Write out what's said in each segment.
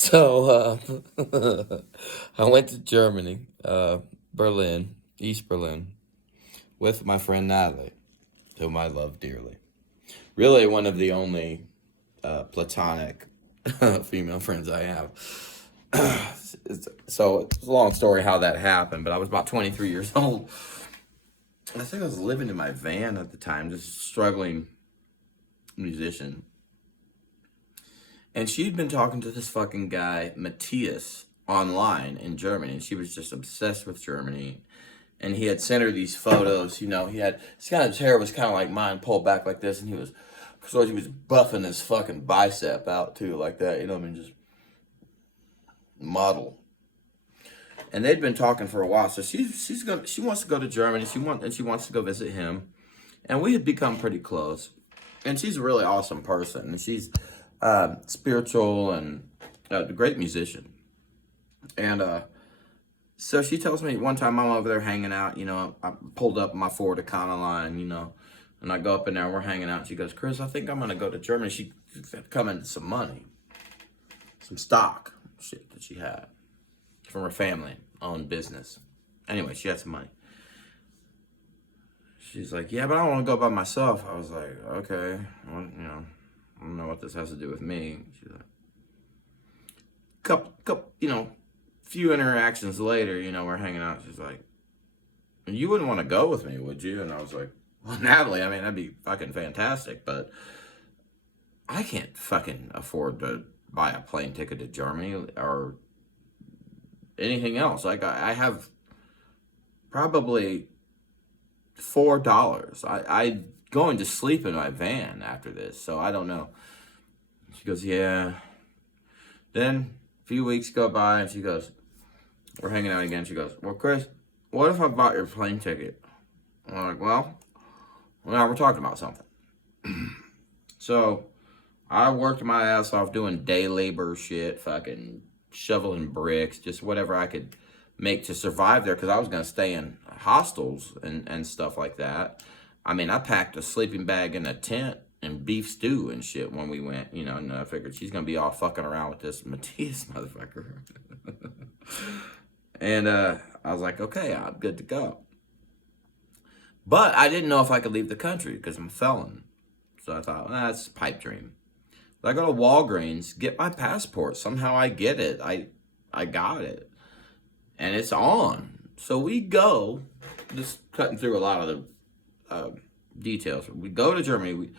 So I went to Germany, Berlin, East Berlin, with my friend Natalie, whom I love dearly. Really, one of the only platonic female friends I have. So it's a long story how that happened, but I was about 23 years old. I think I was living in my van at the time, just struggling musician. And she'd been talking to this fucking guy, Matthias, online in Germany. And she was just obsessed with Germany. And he had sent her these photos. His hair was kind of like mine, pulled back like this. And he was buffing his fucking bicep out too, like that. Just model. And they'd been talking for a while. So she wants to go to Germany. She wants to go visit him. And we had become pretty close. And she's a really awesome person. And she's spiritual and a great musician. And so she tells me one time I'm over there hanging out, I pulled up my Ford Econoline, and I go up in there and we're hanging out. And she goes, Chris, I think I'm going to go to Germany. She come into some money, some stock shit that she had from her family owned business. Anyway, she had some money. She's like, yeah, but I don't want to go by myself. I was like, okay, well, I don't know what this has to do with me. She's like, few interactions later, we're hanging out. She's like, you wouldn't want to go with me, would you? And I was like, well, Natalie, I mean, that'd be fucking fantastic, but I can't fucking afford to buy a plane ticket to Germany or anything else. Like, I have probably $4. I going to sleep in my van after this, so I don't know. She goes, yeah. Then a few weeks go by, and she goes, we're hanging out again. She goes, well, Chris, what if I bought your plane ticket? I'm like, well, now we're talking about something. So I worked my ass off doing day labor shit, fucking shoveling bricks, just whatever I could make to survive there, because I was going to stay in hostels and stuff like that. I mean, I packed a sleeping bag and a tent and beef stew and shit when we went, and I figured she's going to be all fucking around with this Matthias motherfucker. And I was like, okay, I'm good to go. But I didn't know if I could leave the country because I'm a felon. So I thought, that's a pipe dream. So I go to Walgreens, get my passport. Somehow I get it. I got it. And it's on. So we go, just cutting through a lot of the details. We go to Germany.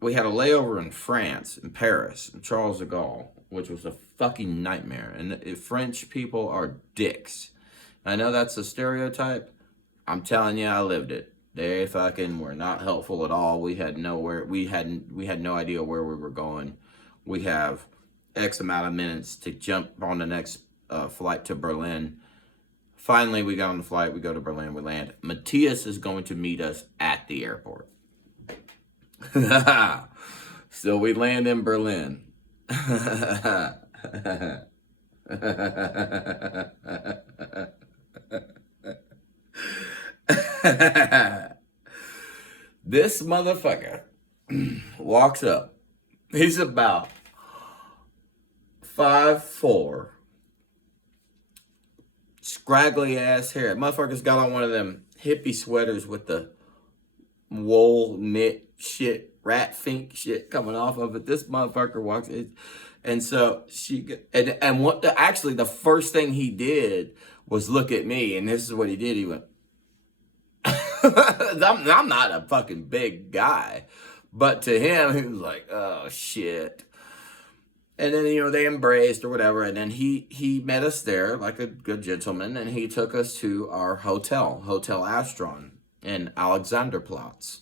We had a layover in France, in Paris, in Charles de Gaulle, which was a fucking nightmare. And French people are dicks. I know that's a stereotype. I'm telling you, I lived it. They fucking were not helpful at all. We had no idea where we were going. We have X amount of minutes to jump on the next flight to Berlin. Finally, we got on the flight. We go to Berlin. We land. Matthias is going to meet us at the airport. So we land in Berlin. This motherfucker walks up. He's about 5'4", scraggly ass hair. Motherfucker's got on one of them hippie sweaters with the wool knit shit, rat fink shit coming off of it. This motherfucker walks in, and so actually the first thing he did was look at me, and this is what he did. He went, I'm not a fucking big guy, but to him, he was like, oh shit. And then, they embraced or whatever. And then he met us there like a good gentleman. And he took us to our hotel, Hotel Astron in Alexanderplatz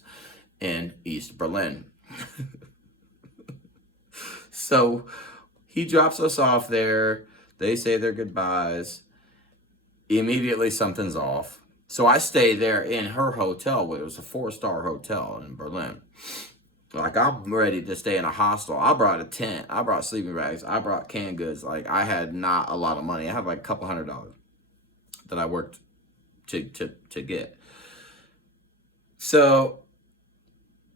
in East Berlin. So he drops us off there. They say their goodbyes. Immediately something's off. So I stay there in her hotel. It was a 4-star hotel in Berlin. Like, I'm ready to stay in a hostel. I brought a tent. I brought sleeping bags. I brought canned goods. Like, I had not a lot of money. I had like a couple $100 that I worked to get. So,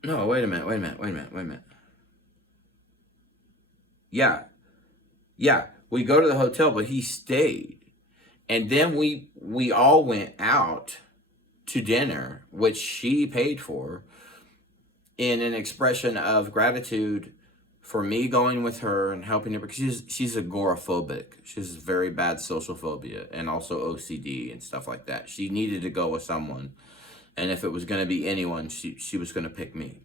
no, wait a minute. Yeah. Yeah, we go to the hotel, but he stayed. And then we all went out to dinner, which she paid for, in an expression of gratitude for me going with her and helping her, because she's agoraphobic. She has very bad social phobia and also OCD and stuff like that. She needed to go with someone, and if it was going to be anyone, she was going to pick me.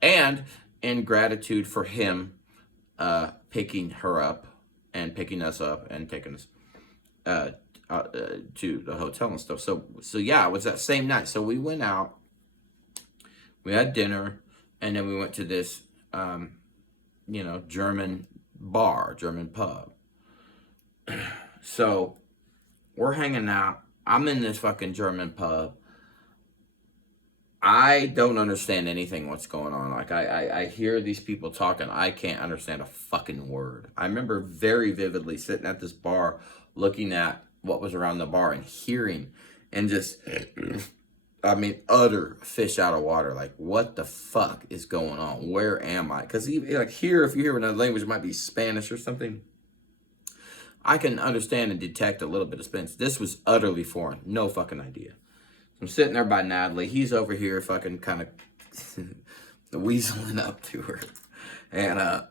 And in gratitude for him picking her up and picking us up and taking us to the hotel and stuff. So yeah, it was that same night. So we went out, we had dinner, and then we went to this, German bar, German pub. So we're hanging out. I'm in this fucking German pub. I don't understand anything what's going on. Like, I hear these people talking. I can't understand a fucking word. I remember very vividly sitting at this bar, looking at what was around the bar and hearing, and just, utter fish out of water. Like, what the fuck is going on? Where am I? Because like here, if you hear another language, it might be Spanish or something. I can understand and detect a little bit of Spanish. This was utterly foreign. No fucking idea. I'm sitting there by Natalie. He's over here fucking kind of weaseling up to her. And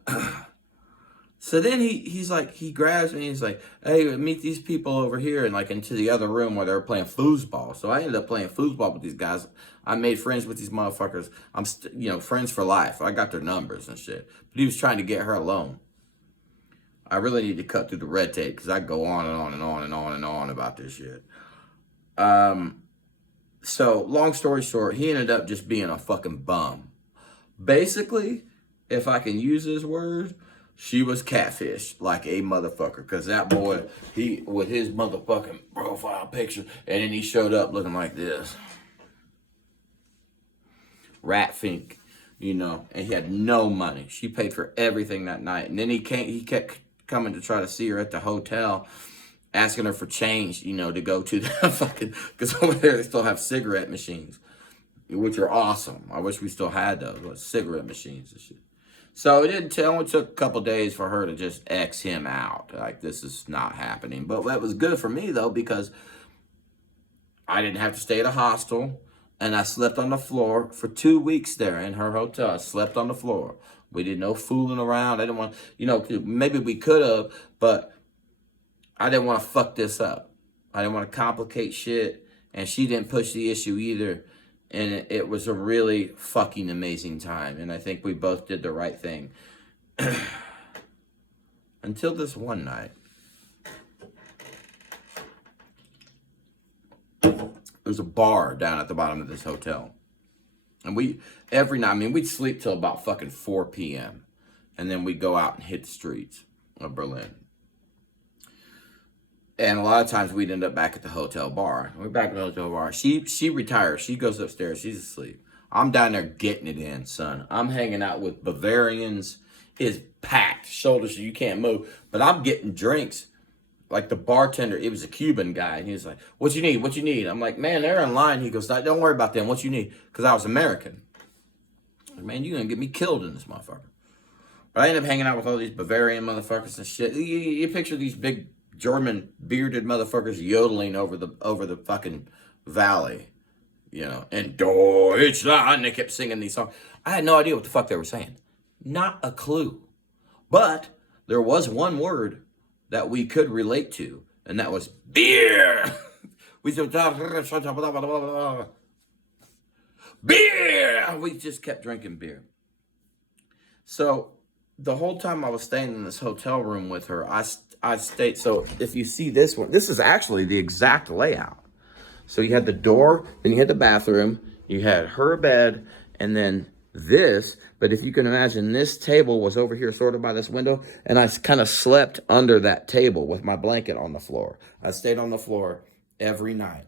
so then he's like, he grabs me. He's like, hey, meet these people over here. And like into the other room where they were playing foosball. So I ended up playing foosball with these guys. I made friends with these motherfuckers. I'm, friends for life. I got their numbers and shit. But he was trying to get her alone. I really need to cut through the red tape because I go on and on and on and on and on about this shit. So, long story short, he ended up just being a fucking bum. Basically, if I can use this word, she was catfish like a motherfucker. Because that boy, he, with his motherfucking profile picture, and then he showed up looking like this. Rat fink, and he had no money. She paid for everything that night. And then he kept coming to try to see her at the hotel, asking her for change, to go to the fucking, because over there they still have cigarette machines, which are awesome. I wish we still had those cigarette machines and shit. So it only took a couple days for her to just X him out. Like, this is not happening. But that was good for me, though, because I didn't have to stay at a hostel, and I slept on the floor for 2 weeks there in her hotel. I slept on the floor. We did no fooling around. I didn't want, maybe we could have, but I didn't want to fuck this up. I didn't want to complicate shit, and she didn't push the issue either. And it was a really fucking amazing time, and I think we both did the right thing. Until this one night. There's a bar down at the bottom of this hotel. And every night, we'd sleep till about fucking 4 p.m. And then we'd go out and hit the streets of Berlin. And a lot of times we'd end up back at the hotel bar. We're back at the hotel bar. She retires. She goes upstairs. She's asleep. I'm down there getting it in, son. I'm hanging out with Bavarians. It's packed. Shoulders, you can't move. But I'm getting drinks. Like the bartender, it was a Cuban guy. And he was like, what you need? What you need? I'm like, man, they're in line. He goes, don't worry about them. What you need? Because I was American. Like, man, you're going to get me killed in this motherfucker. But I ended up hanging out with all these Bavarian motherfuckers and shit. You picture these big German bearded motherfuckers yodeling over the fucking valley, and Deutschland. They kept singing these songs. I had no idea what the fuck they were saying. Not a clue. But there was one word that we could relate to, and that was beer. We said beer. We just kept drinking beer. So the whole time I was staying in this hotel room with her, I stayed. So if you see this one, this is actually the exact layout. So you had the door, then you had the bathroom, you had her bed, and then this. But if you can imagine, this table was over here sort of by this window, and I kind of slept under that table with my blanket on the floor. I stayed on the floor every night.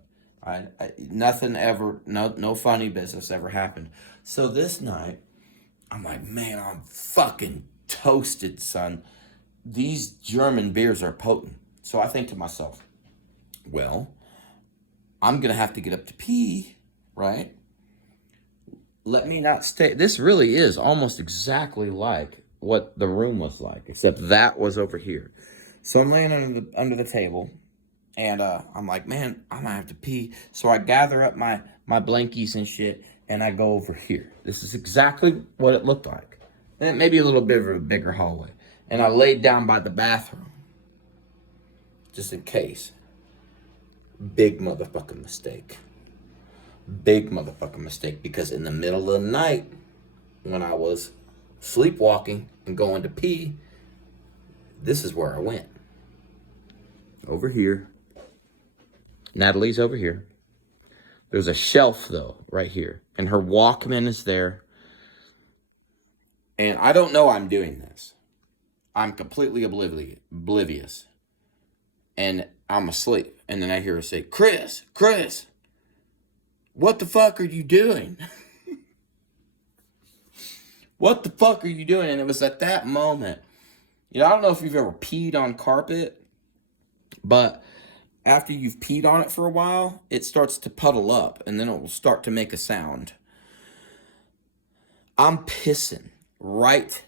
Nothing ever, no funny business ever happened. So this night, I'm like, man, I'm fucking toasted, son. These German beers are potent. So I think to myself, well, I'm going to have to get up to pee, right? Let me not stay. This really is almost exactly like what the room was like, except that was over here. So I'm laying under the table, and I'm like, man, I'm gonna have to pee. So I gather up my blankies and shit, and I go over here. This is exactly what it looked like. And maybe a little bit of a bigger hallway. And I laid down by the bathroom, just in case. Big motherfucking mistake. Big motherfucking mistake, because in the middle of the night, when I was sleepwalking and going to pee, this is where I went. Over here. Natalie's over here. There's a shelf, though, right here. And her Walkman is there. And I don't know I'm doing this. I'm completely oblivious. And I'm asleep. And then I hear her say, Chris, what the fuck are you doing? What the fuck are you doing? And it was at that moment. I don't know if you've ever peed on carpet, but after you've peed on it for a while, it starts to puddle up, and then it will start to make a sound. I'm pissing right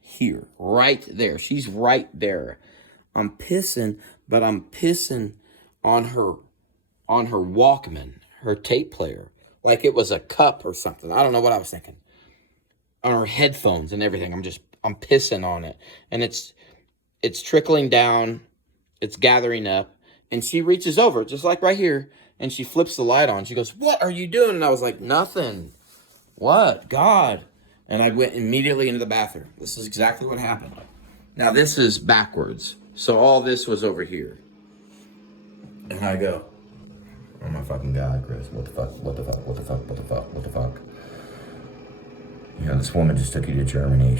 here, right there. She's right there. I'm pissing, but I'm pissing on her Walkman, her tape player, like it was a cup or something. I don't know what I was thinking. On her headphones and everything. I'm pissing on it, and it's trickling down. It's gathering up. And she reaches over, just like right here, and she flips the light on. She goes, what are you doing? And I was like, nothing. What? God. And I went immediately into the bathroom. This is exactly what happened. Now, this is backwards. So all this was over here. And I go, oh my fucking God, Chris. What the fuck? This woman just took you to Germany.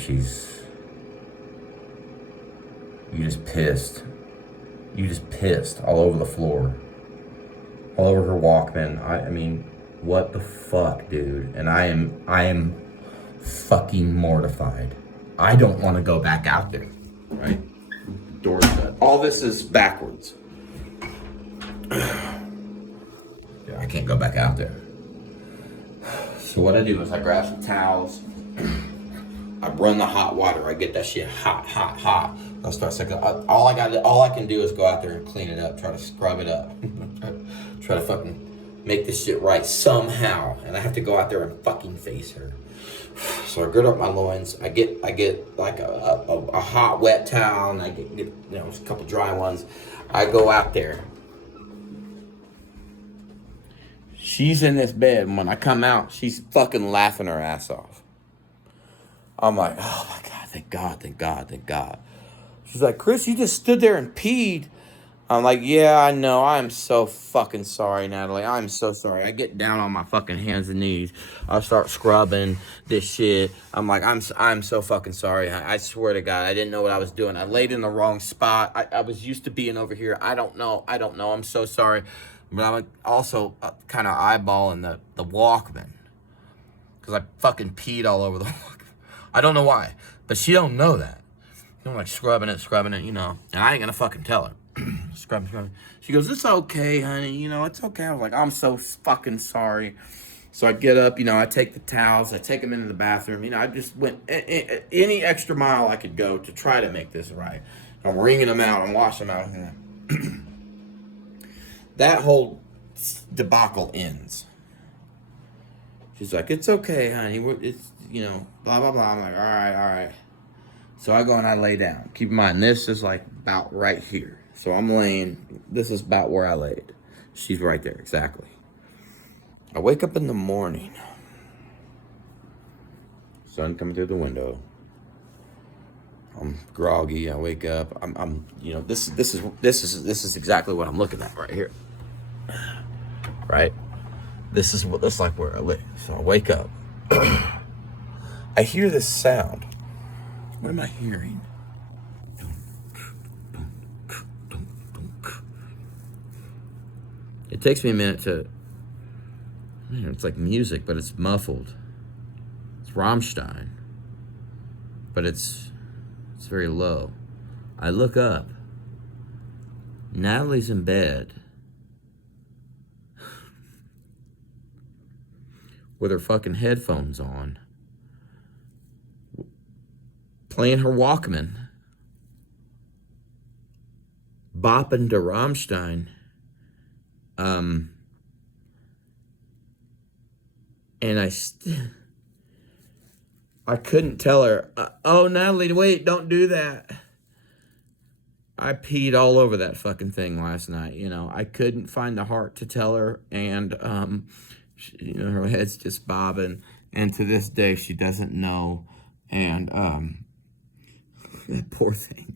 You just pissed. You just pissed all over the floor. All over her Walkman. I mean, what the fuck, dude? And I am fucking mortified. I don't want to go back out there. Right? Door shut. All this is backwards. Yeah, I can't go back out there. So what I do is I grab some towels. I run the hot water. I get that shit hot. I'll start sucking. All I can do is go out there and clean it up. Try to scrub it up. try to fucking make this shit right somehow. And I have to go out there and fucking face her. So I gird up my loins. I get like a hot wet towel, and I get a couple dry ones. I go out there. She's in this bed, and when I come out, she's fucking laughing her ass off. I'm like, oh my God, thank God. She's like, Chris, you just stood there and peed. I'm like, yeah, I know. I'm so fucking sorry, Natalie. I'm so sorry. I get down on my fucking hands and knees. I start scrubbing this shit. I'm like, I'm so fucking sorry. I swear to God, I didn't know what I was doing. I laid in the wrong spot. I was used to being over here. I don't know. I'm so sorry. But I'm also kind of eyeballing the Walkman. Because I fucking peed all over the Walkman. I don't know why. But she don't know that. I'm like scrubbing it, And I ain't gonna fucking tell her. Scrubbing. She goes, it's okay, honey. It's okay. I was like, I'm so fucking sorry. So I get up, I take the towels. I take them into the bathroom. I just went any extra mile I could go to try to make this right. I'm wringing them out. I'm washing them out. That whole debacle ends. She's like, it's okay, honey. It's, blah, blah, blah. I'm like, all right. So I go and I lay down. Keep in mind, this is like about right here. So I'm laying, this is about where I laid. She's right there, exactly. I wake up in the morning. Sun coming through the window. I'm groggy. I wake up. This is exactly what I'm looking at right here. Right? This is like where I live. So I wake up. I hear this sound. What am I hearing? It takes me a minute to... it's like music, but it's muffled. It's Rammstein. But it's very low. I look up. Natalie's in bed. With her fucking headphones on. playing her Walkman, bopping to Rammstein. And I couldn't tell her, oh, Natalie, wait, don't do that. I peed all over that fucking thing last night. You know, I couldn't find the heart to tell her. And, you know, her head's just bobbing. And to this day, she doesn't know. And, poor thing.